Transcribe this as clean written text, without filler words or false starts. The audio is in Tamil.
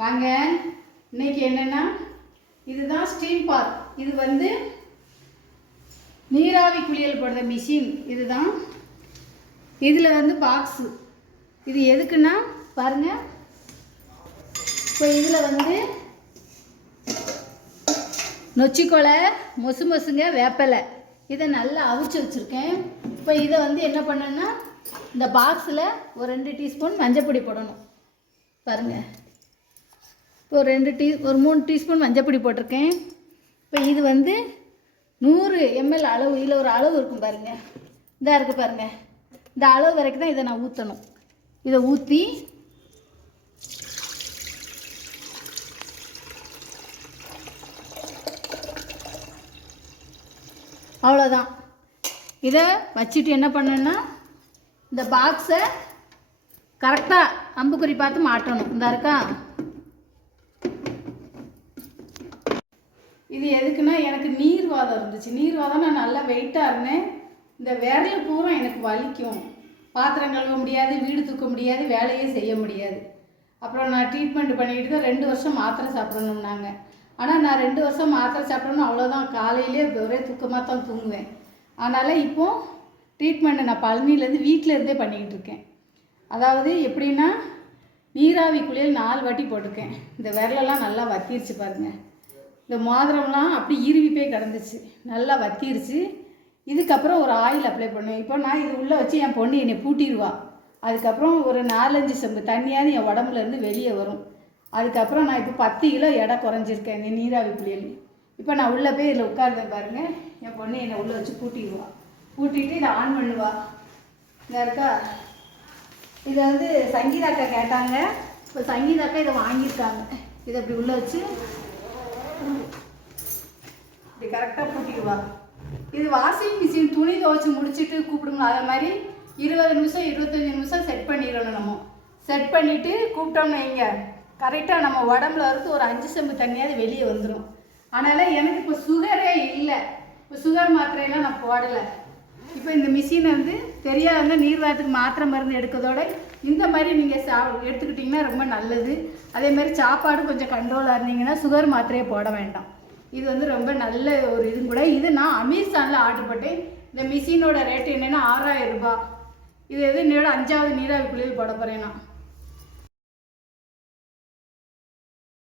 வாங்க. இன்னைக்கு என்னன்னா, இதுதான் ஸ்டீம் பாத். இது வந்து நீராவி குளியல் போடுற மிஷின். இதுதான். இதில் வந்து பாக்ஸு. இது எதுக்குன்னா பாருங்கள். இப்போ இதில் வந்து நொச்சிக்கொலை, மொசுங்க, வேப்பலை இதை நல்லா அவிச்சு வச்சுருக்கேன். இப்போ இதை வந்து என்ன பண்ணேன்னா, இந்த பாக்ஸில் ஒரு 2 டீஸ்பூன் மஞ்சப்பொடி போடணும். பாருங்கள், இப்போ ஒரு 3 டீஸ்பூன் மஞ்சப்பொடி போட்டிருக்கேன். இப்போ இது வந்து 100 ml அளவு. இதில் ஒரு அளவு இருக்கும் பாருங்கள், இதாக இருக்குது பாருங்கள். இந்த அளவு வரைக்கும் தான் இதை நான் ஊற்றணும். இதை ஊற்றி அவ்வளோதான். இதை வச்சுட்டு என்ன பண்ணணுன்னா, இந்த பாக்ஸை கரெக்டாக அம்புக்குறி பார்த்து மாட்டணும். இந்த இருக்கா, இது எதுக்குன்னா, எனக்கு நீர்வாதம் இருந்துச்சு. நீர்வாதம் நான் நல்லா வெயிட்டாக இருந்தேன். இந்த விரல் பூரா எனக்கு வலிக்கும். பாத்திரம் கழுவ முடியாது, வீடு தூக்க முடியாது, வேலையே செய்ய முடியாது. அப்புறம் நான் ட்ரீட்மெண்ட் பண்ணிக்கிட்டு தான் 2 வருஷம் மாத்திரை சாப்பிடணும்னாங்க. ஆனால் நான் 2 வருஷம் மாத்திரை சாப்பிடணும், அவ்வளோதான். காலையிலே ஒரே தூக்கமாக தான் தூங்குவேன். அதனால் இப்போது ட்ரீட்மெண்ட்டை நான் பழனியிலேருந்து வீட்டில் இருந்தே பண்ணிக்கிட்டு இருக்கேன். அதாவது எப்படின்னா, நீராவி குளியல் 4 வாட்டி போட்டிருக்கேன். இந்த விரலெல்லாம் நல்லா வத்திருச்சு பாருங்கள். இந்த மோதிரம்லாம் அப்படி இறுவி போய் கிடந்துச்சு, நல்லா வத்திருச்சு. இதுக்கப்புறம் ஒரு ஆயில் அப்ளை பண்ணுவேன். இப்போ நான் இது உள்ளே வச்சு என் பொண்ணு என்னை பூட்டிடுவா. அதுக்கப்புறம் ஒரு 4-5 செம்பு தண்ணியாவது என் உடம்புலேருந்து வெளியே வரும். அதுக்கப்புறம் நான் இப்போ 10 கிலோ எடை குறைஞ்சிருக்கேன் இந்த நீராவி குளியல். இப்போ நான் உள்ளே போய் இதில் உட்காருவேன் பாருங்கள். என் பொண்ணு என்னை உள்ளே வச்சு பூட்டிடுவா. பூட்டிட்டு இதை ஆன் பண்ணுவா. இங்கே இருக்கா, இதை வந்து சங்கீதாக்கா கேட்டாங்க. இப்போ சங்கீதாக்கா இதை வாங்கியிருக்காங்க. இதை இப்படி உள்ளே வச்சு இப்படி கரெக்டாக பூட்டிடுவா. இது வாஷிங் மிஷின். துணி துவைச்சி முடிச்சுட்டு கூப்பிடுங்க. அதே மாதிரி 20 நிமிஷம் 25 நிமிஷம் செட் பண்ணிடணும். நம்ம செட் பண்ணிவிட்டு கூப்பிட்டோம்னு வைங்க, கரெக்டாக நம்ம உடம்புல இருந்து ஒரு 5 செம்பு தண்ணியாவது வெளியே வந்துடும். அதனால் எனக்கு இப்போ சுகரே இல்லை. இப்போ சுகர் மாத்திரையெல்லாம் நான் போடலை. இப்போ இந்த மிஷினை வந்து தெரியாதவங்க நீர்வாரத்துக்கு மாத்திரை மருந்து எடுக்கிறதோட இந்த மாதிரி நீங்கள் எடுத்துக்கிட்டிங்கன்னா ரொம்ப நல்லது. அதே மாதிரி சாப்பாடு கொஞ்சம் கண்ட்ரோலாக இருந்தீங்கன்னா சுகர் மாத்திரையே போட வேண்டாம். இது வந்து ரொம்ப நல்ல ஒரு இது கூட. இது நான் அமேசானில் ஆர்டர் போட்டேன். இந்த மிஷினோட ரேட்டு என்னென்னா 6000 ரூபாய். இது என்னோட 5வது நீராவி குளியல் போட போகிறேன் நான்.